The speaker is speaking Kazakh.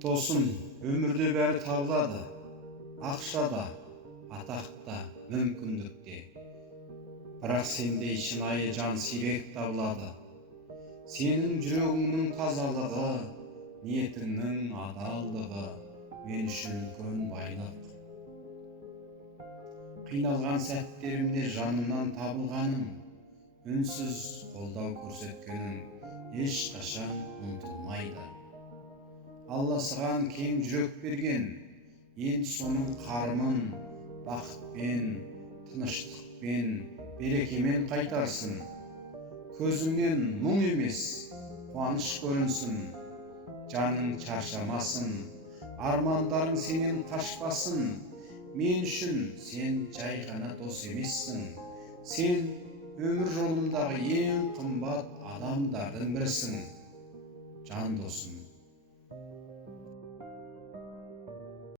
Досым, өмірде бәрі табылады. Ақшада, атақта, мүмкіндікте. Бірақ сендей шынайы жан сирек табылады. Сенің жүрегіңнің тазалығы, ниетіңнің адалдығы мен үшін үлкен байлық. Қиналған сәттерімде жанымнан табылғаның, үнсіз қолдау көрсеткенің ешқашан ұмытылмайды. Алла саған кең жүрек берген, енді соның қарымын бақытпен, тыныштықпен, берекемен қайтарсын. Көзіңнен мұң емес, қуаныш көрінсін. Жаның шаршамасын, армандарың сенен қашпасын. Мен үшін сен жай ғана дос емессің. Сен өмір жолымдағы ең қымбат адамдардың бірісің. Жан досым.